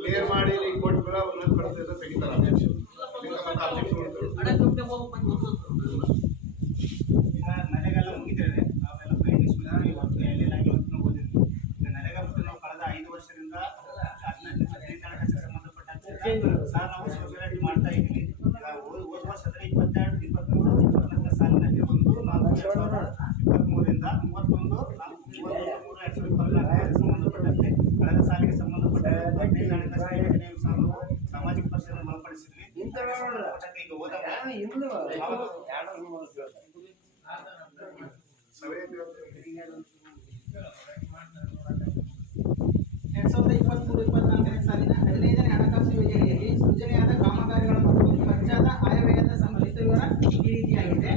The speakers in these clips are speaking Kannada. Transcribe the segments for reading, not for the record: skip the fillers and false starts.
ಕ್ಲಿಯರ್ ಮಾಡಿ ಕೊಟ್ಟು ಕಳಿಸಿದ್ರೆ ತೆಗಿತಾರೆ ನರೆಗೆಲ್ಲ ಮುಗಿತೇವೆ ನಾವೆಲ್ಲ ಪೇಂಟಿಂಗ್ಸ್ ಇವತ್ತು ಎಲ್ಲೆಲ್ಲ ಓದಿದ್ವಿ ಈಗ ನರೆಗಾ ಬಿಟ್ಟು ನಾವು ಕಳೆದ 5 ವರ್ಷದಿಂದ 15 ಸಂಬಂಧಪಟ್ಟಂತೆ ಸರ್ ನಾವು ಸೋಷಿಯಾಲಿಟಿ ಮಾಡ್ತಾ ಇದ್ದೀವಿ. ಹೋದ ವರ್ಷದಲ್ಲಿ 22, 23, 24 ಸಾಲಿನಲ್ಲಿ 1-4-2023ರಿಂದ 31-4-2024 ಸಂಬಂಧಪಟ್ಟಂತೆ ಕಳೆದ ಸಾಲಿಗೆ ಸಂಬಂಧಪಟ್ಟಂತೆ 15 ಸಾಮಾಜಿಕ ಪರಿಸರ ಬಲಪಡಿಸಿದ್ವಿ. ಈಗ ಹೋದ 2023-24ನೇ ಸಾಲಿನ 15ನೇ ಹಣಕಾಸು ಯೋಜನೆಯಲ್ಲಿ ಸೃಜನೆಯಾದ ಕಾಮಗಾರಿಗಳ ಮತ್ತು ಖರ್ಚಾದ ಆಯವ್ಯಯದ ಸಂಬಂಧಿತ ವಿವರ ಈ ರೀತಿಯಾಗಿದೆ.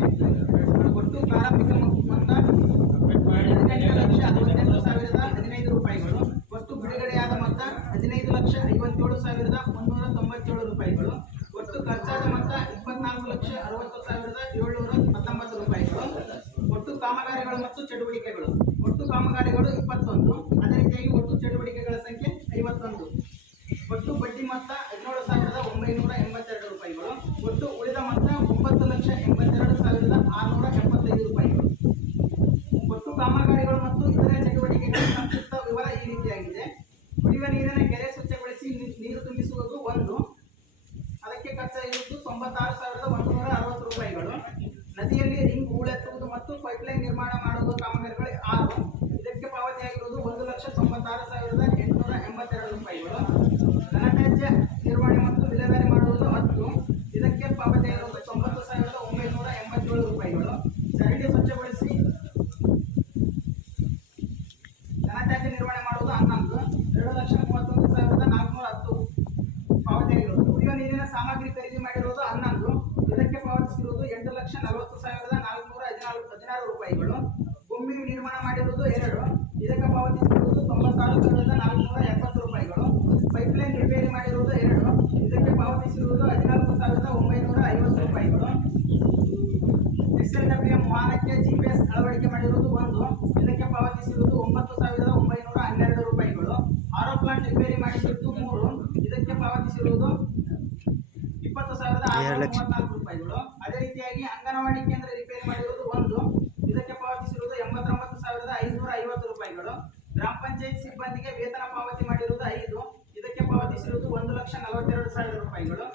ಒಟ್ಟು ಪ್ರಾರಂಭಿಕ ಮೊತ್ತ 18,68,015 ರೂಪಾಯಿಗಳು. ಒಟ್ಟು ಬಿಡುಗಡೆಯಾದ ಮೊತ್ತ 15,57,197 ರೂಪಾಯಿಗಳು. ಒಟ್ಟು ಖರ್ಚಾದ ಮೊತ್ತ 24,60,719 ರೂಪಾಯಿಗಳು. ಒಟ್ಟು ಕಾಮಗಾರಿಗಳು ಮತ್ತು ಚಟುವಟಿಕೆಗಳು. ಒಟ್ಟು ಕಾಮಗಾರಿಗಳು 21. ಅದೇ ರೀತಿಯಾಗಿ ಒಟ್ಟು ಚಟುವಟಿಕೆಗಳ ಸಂಖ್ಯೆ 51. ಒಟ್ಟು ಬಡ್ಡಿ ಮೊತ್ತ 17,982 ರೂಪಾಯಿಗಳು. ಒಟ್ಟು ಉಳಿದ ಮೊತ್ತ 9,82,675 ರೂಪಾಯಿಗಳು. ಒಟ್ಟು ಕಾಮಗಾರಿಗಳು ಮತ್ತು ಇತರೆ ಚಟುವಟಿಕೆಗಳ ಸಂಕ್ಷಿಪ್ತ ವಿವರ ಈ ರೀತಿಯಾಗಿದೆ. ಕುಡಿಯುವ ನೀರಿನ ಕೆರೆ ಸ್ವಚ್ಛಗೊಳಿಸಿ ನೀರು ತುಂಬಿಸುವುದು 1. ಅದಕ್ಕೆ ಖರ್ಚಾಗಿರುವುದು 96,160 ರೂಪಾಯಿಗಳು. ನದಿಯಲ್ಲಿ ರಿಂಗ್ ಹೂಳೆತ್ತುವುದು ಮತ್ತು ಪೈಪ್ಲೈನ್ ನಿರ್ಮಾಣ ಮಾಡುವ ಕಾಮಗಾರಿಗಳು 6. ಇದಕ್ಕೆ ಪಾವತಿಯಾಗಿರುವುದು 1,96,882 ರೂಪಾಯಿಗಳು. ಘನತ್ಯಾಜ್ಯ ನಿರ್ವಹಣೆ ಮತ್ತು ವಿಲೇವಾರಿ ಮಾಡುವುದು 10. ಇದಕ್ಕೆ ಪಾವತಿಯಾಗಿರುವುದು 90,987 ರೂಪಾಯಿಗಳು. ಚರಂಡಿ ಸ್ವಚ್ಛಗೊಳಿಸಿ ಘನತ್ಯಾಜ್ಯ ನಿರ್ವಹಣೆ ಮಾಡುವುದು 11. 2,31,410 ಪಾವತಿಯಾಗಿರುವುದು. ಕುಡಿಯುವ ನೀರಿನ ಸಾಮಗ್ರಿ ಖರೀದಿ ಮಾಡಿರುವುದು 11. ಇದಕ್ಕೆ ಪಾವತಿಸಿರುವುದು 8,40,416 ರೂಪಾಯಿಗಳು. ಭೂಮಿ ನಿರ್ಮಾಣ ಮಾಡಿರುವುದು 2. ಇದಕ್ಕೆ ಪಾವತಿಸಿರುವುದು 96,470 ರೂಪಾಯಿಗಳು. ಪೈಪ್ಲೈನ್ ರಿಪೇರಿ ಮಾಡಿರುವುದು 2. ಇದಕ್ಕೆ ಪಾವತಿಸಿರುವುದು 14,950 ರೂಪಾಯಿಗಳು. SLWM ವಾಹನಕ್ಕೆ GPS ಅಳವಡಿಕೆ ಮಾಡಿರುವುದು 1. ಇದಕ್ಕೆ ಪಾವತಿಸಿರುವುದು 9,912 ರೂಪಾಯಿಗಳು. ಆರೋ ಪ್ಲಾಂಟ್ ರಿಪೇರಿ ಮಾಡಿರುವುದು 3. ಇದಕ್ಕೆ ಪಾವತಿಸಿರುವುದು 20,634 ರೂಪಾಯಿಗಳು. ಅದೇ ರೀತಿಯಾಗಿ ಅಂಗನವಾಡಿ ಕೇಂದ್ರ ರಿಪೇರಿ ಮಾಡಿರುವುದು 1. ಇದಕ್ಕೆ ಪಾವತಿಸಿರುವುದು 89,550 ರೂಪಾಯಿಗಳು. ಗ್ರಾಮ ಪಂಚಾಯತ್ ಸಿಬ್ಬಂದಿಗೆ ವೇತನ ಪಾವತಿ ಮಾಡಿರುವುದು 5. ಇದಕ್ಕೆ ಪಾವತಿಸಿರುವುದು 1,42,000 ರೂಪಾಯಿಗಳು.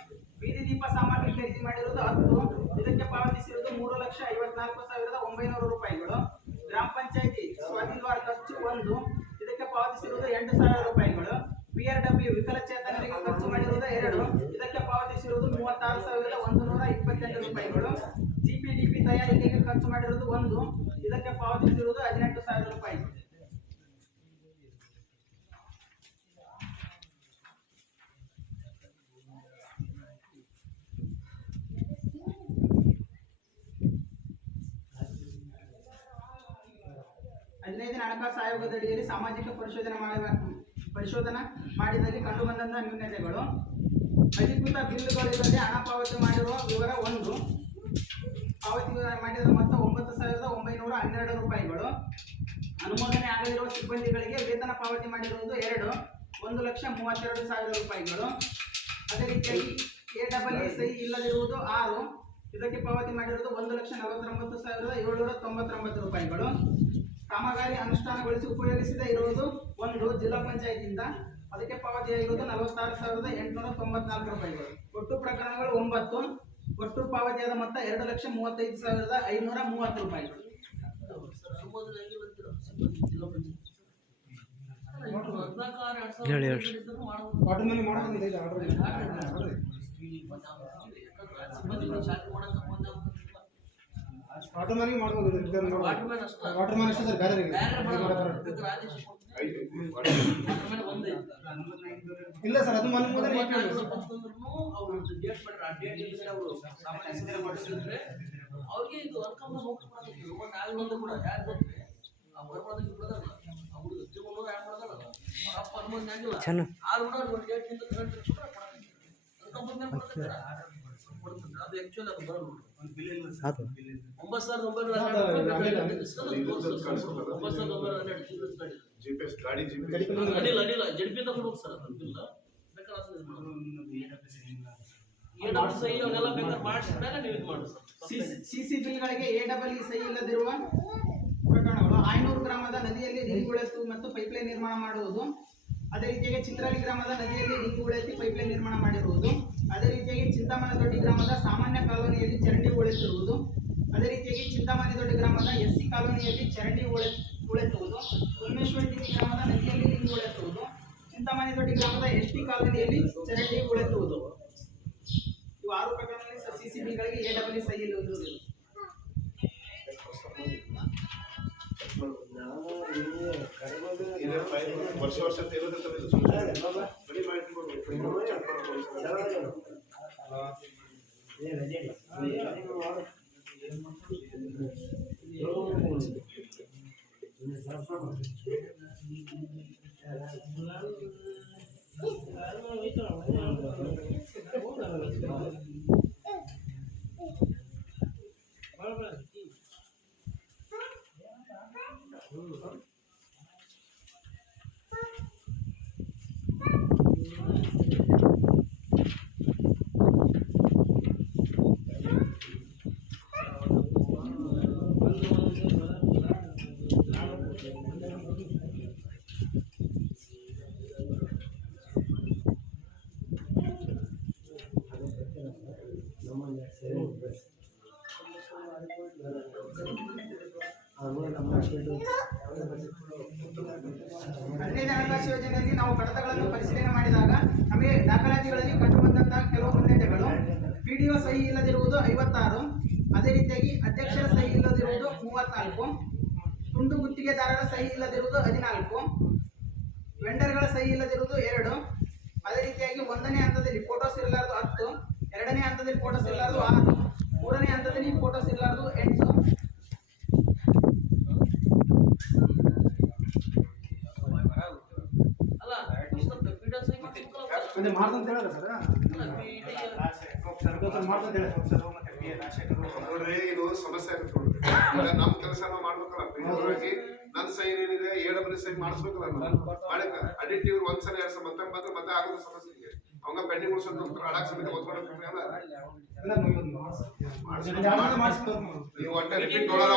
ಬೀದಿ ದೀಪ ಸಾಮಗ್ರಿ ಖರೀದಿ ಮಾಡಿರುವುದು 10. ಇದಕ್ಕೆ ಪಾವತಿಸಿರುವುದು 3,54,900 ರೂಪಾಯಿಗಳು. ಗ್ರಾಮ ಪಂಚಾಯತಿ ಸ್ವಾಧೀನವಾದ ಖರ್ಚು 1. ಇದಕ್ಕೆ ಪಾವತಿಸಿರುವುದು 8,000 ರೂಪಾಯಿಗಳು. PRW ವಿಕಲಚೇತನರಿಗೆ ಖರ್ಚು ಮಾಡಿರುವುದು 2. ಇದಕ್ಕೆ ಪಾವತಿಸಿರುವುದು 36,128 ರೂಪಾಯಿಗಳು. GPDP ತಯಾರಿಕೆಗೆ ಖರ್ಚು ಮಾಡಿರುವುದು 1. ಇದಕ್ಕೆ ಪಾವತಿಸಿರುವುದು 18,000 ರೂಪಾಯಿಗಳು. ಹದಿನೈದನೇ ಹಣಕಾಸು ಆಯೋಗದಡಿಯಲ್ಲಿ ಸಾಮಾಜಿಕ ಪರಿಶೋಧನಾ ಮಾಡಿದಲ್ಲಿ ಕಂಡುಬಂದಂತಹ ನ್ಯೂನತೆಗಳು. ಅಧಿಕೃತ ಬಿಲ್ಗಳಿಲ್ಲದೆ ಹಣ ಪಾವತಿ ಮಾಡಿರುವ ವಿವರ 1. ಪಾವತಿ ಮಾಡಿದ ಮೊತ್ತ 9,912 ರೂಪಾಯಿಗಳು. ಅನುಮೋದನೆ ಆಗಲಿರುವ ಸಿಬ್ಬಂದಿಗಳಿಗೆ ವೇತನ ಪಾವತಿ ಮಾಡಿರುವುದು 2. 1,32,000 ರೂಪಾಯಿಗಳು. ಅದೇ ರೀತಿಯಾಗಿ AEE ಸಹಿ ಇಲ್ಲದಿರುವುದು 6. ಇದಕ್ಕೆ ಪಾವತಿ ಮಾಡಿರುವುದು 1,49,799 ರೂಪಾಯಿಗಳು. ಕಾಮಗಾರಿ ಅನುಷ್ಠಾನಗೊಳಿಸಿ ಉಪಯೋಗಿಸದೇ ಇರುವುದು 1 ಜಿಲ್ಲಾ ಪಂಚಾಯತಿಯಿಂದ. ಅದಕ್ಕೆ ಪಾವತಿಯಾಗಿರುವುದು 46,894 ರೂಪಾಯಿಗಳು. ಒಟ್ಟು ಪ್ರಕರಣಗಳು 9. ಒಟ್ಟು ಪಾವತಿಯಾದ ಮೊತ್ತ 2,35,530 ರೂಪಾಯಿಗಳು. ಆಟೋಮ್ಯಾಟಿಕ್ ಮಾಡ್ಬೋದು. ವಾಟರ್ ಮ್ಯಾನ್ ಅಷ್ಟೇ ಸರ್, ಬೇರೆ ಇಲ್ಲ ಸರ್. ಅದು ಮನೆ ಮುಂದೆ ಅವ್ರಿಗೆ ಇದು ಅನ್ಕಂಬ ಹೋಗ್ತಾರೆ ಕೂಡ ಯಾರು ಅದು ಒಂದು ಬಿಲ್ ಇಲ್ಲ ಸರ್ ಬಿಲ್ ಇಲ್ಲ 9,912 GPS ಗಾಡಿ ಅಡಿಲ್ಲ ಜಡ್ಪಿಂದ ಕೊಡ್ಬೇಕು ಸರ್ ಅದನ್ನ ಬಿಲ್ ಬೇಕಾದ್ರೆ ಸಹಿ ಅವೆಲ್ಲ ಬೇಕಾದ್ರೆ ಮಾಡಿಸಿದಾಗ ನೀವು ಇದು ಮಾಡಿ ಸರ್ ಸಿಸಿ ಬಿಲ್ಗಳಿಗೆ AEE ಸಹಿ ಇಲ್ಲದಿರುವ ಪ್ರಕರಣಗಳು ಆಯನೂರು ಗ್ರಾಮದ ನದಿಯಲ್ಲಿ ರಿಂಗ್ ಉಳೆತ್ತು ಮತ್ತು ಪೈಪ್ಲೈನ್ ನಿರ್ಮಾಣ ಮಾಡುವುದು. ಅದೇ ರೀತಿಯಾಗಿ ಚಿತ್ರಹಳ್ಳಿ ಗ್ರಾಮದ ನದಿಯಲ್ಲಿ ರಿಂಗ್ ಉಳೆತ್ತಿ ಪೈಪ್ಲೈನ್ ನಿರ್ಮಾಣ ಮಾಡಿರುವುದು. ಅದೇ ರೀತಿಯಾಗಿ ಚಿಂತಾಮಣದೊಡ್ಡಿ ಗ್ರಾಮದ ಸಾಮಾನ್ಯ ಕಾಲೋನಿಯಲ್ಲಿ ಚರಂಡಿ ಉಳೆತ್ತಿರುವುದು. ಅದೇ ರೀತಿಯಾಗಿ ಚಿಂತಾಮಣದೊಡ್ಡಿ ಗ್ರಾಮದ SC ಕಾಲೋನಿಯಲ್ಲಿ ಚರಂಡಿ ಉಳೆತ್ತುವುದು. ಸೋಮೇಶ್ವರಗಿರಿ ಗ್ರಾಮದ ನದಿಯಲ್ಲಿ ರಿಂಗ್ ಉಳೆತ್ತುವುದು. ಚಿಂತಾಮಣದೊಡ್ಡಿ ಗ್ರಾಮದ ST ಕಾಲೋನಿಯಲ್ಲಿ ಚರಂಡಿ ಉಳೆತ್ತುವುದು. ಇವು 6 ಪ್ರಕರಣಗಳಲ್ಲಿ ಸಿಸಿ ಬಿಲ್ಗಳಿಗೆ AEE ಸಹಿ ಇರುವುದಿಲ್ಲ. ವರ್ಷ ಹದಿನೈದು ಹಣಕಾಸು ಯೋಜನೆಯಲ್ಲಿ ನಾವು ಕಡತಗಳನ್ನು ಪರಿಶೀಲನೆ ಮಾಡಿದಾಗ ನಮಗೆ ದಾಖಲಾತಿಗಳಲ್ಲಿ ಕಂಡುಬಂದಂತಹ ಕೆಲವು ಉಲ್ಲೇಖಗಳು PDO ಸಹಿ ಇಲ್ಲದಿರುವುದು 56, ಅದೇ ರೀತಿಯಾಗಿ ಅಧ್ಯಕ್ಷರ ಸಹಿ ಇಲ್ಲದಿರುವುದು 34, ತುಂಡು ಗುತ್ತಿಗೆದಾರರ ಸಹಿ ಇಲ್ಲದಿರುವುದು 14, ವೆಂಡರ್ಗಳ ಸಹಿ ಇಲ್ಲದಿರುವುದು 2, ಅದೇ ರೀತಿಯಾಗಿ 1ನೇ ಹಂತದಲ್ಲಿ ಫೋಟೋಸ್ ಇರಲಾರದು 10, 2ನೇ ಹಂತದಲ್ಲಿ ಫೋಟೋಸ್ ಇರಲಾರದು 6, 3ನೇ ಹಂತದಲ್ಲಿ ಫೋಟೋಸ್ ಇರಲಾರದು 8. ಅಲ್ಲ ವಿಡಿಯೋ ಸಹಿ ಮಾಡ್ಬೇಕಲ್ಲ ಅದೇ ಮಾಡ್ದಂತ ಹೇಳಿದ್ರೆ ಸರ್ ಮಾಡ್ದಂತ ಹೇಳಿ ಸರ್ ಮತ್ತೆ ನೋಡ್ರಿ ಇದು ಸಮಸ್ಯೆ ಆಗುತ್ತೆ ನೋಡ್ರಿ. ಈಗ ನಮ್ ಕೆಲಸ ನಾವು ಮಾಡ್ಬೇಕಲ್ಲ ಪ್ರೀತಿಯಾಗಿ ನನ್ನ ಸೈನ್ ಏನಿದೆ AEE ಸೈನ್ ಮಾಡಿಸ್ಬೇಕಲ್ಲ ನಾವು ಮಾಡಿಕ ಅಡಿಟಿವ್ ಒಂದ್ಸಲ 2 ಸಲ ಮತ್ತೆ ಆಗೋದು ಸಮಸ್ಯೆ ಇದೆ. ಅವಂಗ ಪೆಂಡಿಂಗ್ ಉಳಿಸೋದು ಅಡಾಕ್ ಸಮಿತಿ ಒತ್ಕೊಡಕ್ಕೆ ಎಲ್ಲ ನೀವು ಒಟ್ಟೆ ರಿಪೀಟ್ ನೋಡೋಣ